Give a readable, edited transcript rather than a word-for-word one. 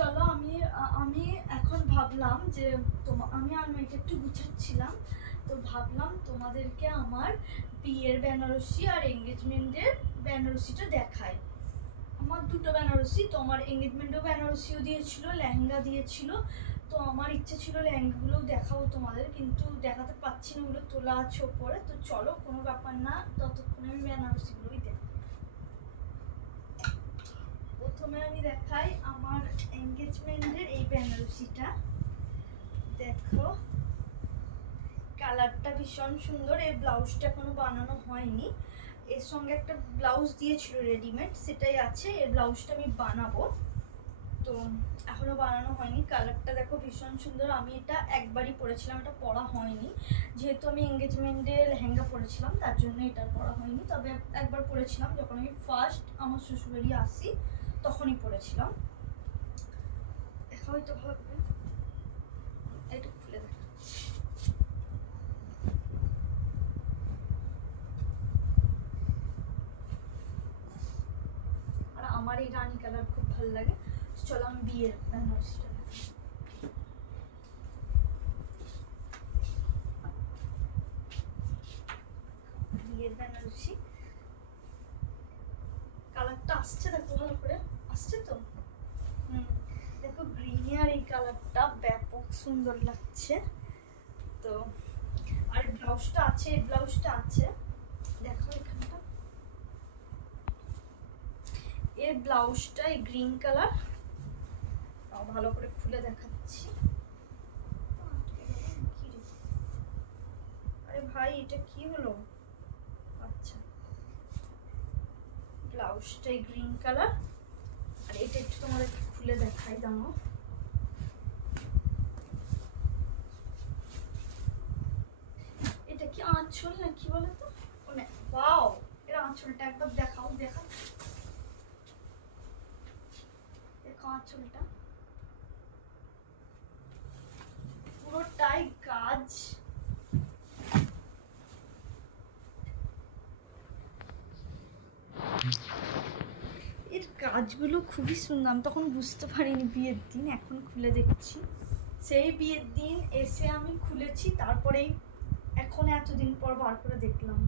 চলো আমি এখন ভাবলাম যে আমি আর মেয়েকে একটু গুছাচ্ছিলাম, তো ভাবলাম তোমাদেরকে আমার বিয়ের বেনারসি আর এঙ্গেজমেন্টের বেনারসিটা দেখাই। আমার দুটো বেনারসি, তো আমার এঙ্গেজমেন্টেও বেনারসিও দিয়েছিল, লেহেঙ্গা দিয়েছিল। তো আমার ইচ্ছে ছিল লেহেঙ্গাগুলোও দেখাবো তোমাদের, কিন্তু দেখাতে পাচ্ছি না, ওগুলো তোলা আছে ওপরে। তো চলো, কোনো ব্যাপার না, ততক্ষণে আমি বেনারসিগুলোই দেখি। প্রথমে আমি দেখাই আমার এঙ্গেজমেন্টের এই বেনারসিটা। দেখো কালারটা ভীষণ সুন্দর। এর ব্লাউজটা এখনো বানানো হয়নি, এর সঙ্গে একটা ব্লাউজ দিয়েছিল রেডিমেড, সেটাই আছে। এর ব্লাউজটা আমি বানাবো, তো এখনো বানানো হয়নি। কালারটা দেখো ভীষণ সুন্দর। আমি এটা একবারই পরেছিলাম, এটা পরা হয়নি, যেহেতু আমি এঙ্গেজমেন্টে লেহেঙ্গা পরেছিলাম তার জন্য এটা পরা হয়নি। তবে একবার পরেছিলাম যখন আমি ফার্স্ট আমার শ্বশুরবাড়ি আসি, তখনই পরেছিলাম। হয়তো ভাববে এটা খুলে দেখ। আর আমার এই রানী কালার খুব ভালো লাগে। চলো আমি বিয়ের বেনারসিটা দেখাই। বিয়ের বেনারসি কালারটা আসছে, দেখো ভালো করে আসছে তো। দেখো গ্রিনে আর এই কালারটা ব্যাপক সুন্দর লাগছে। তো আর ব্লাউজটা আছে, এই ব্লাউজটা আছে, দেখো এখানটা। এর ব্লাউজটা এই গ্রিন কালার, ভালো করে খুলে দেখাচ্ছি। আরে ভাই এটা কি হলো? আচ্ছা, ব্লাউজটাই গ্রিন কালার, আর এটা একটু তোমাদের খুলে দেখাই। দাও, এটা কি আঁচল না কি বলে তো? ওয়াও, এর আঁচলটা একবার দেখাও। দেখো আঁচলটা পুরোটাই কাজ। এর কাজগুলো খুবই সুন্দর। আমি তখন বুঝতে পারিনি বিয়ের দিন, এখন খুলে দেখছি। সেই বিয়ের দিন এসে আমি খুলেছি, তারপরেই এখন এতদিন পর বার করে দেখলাম।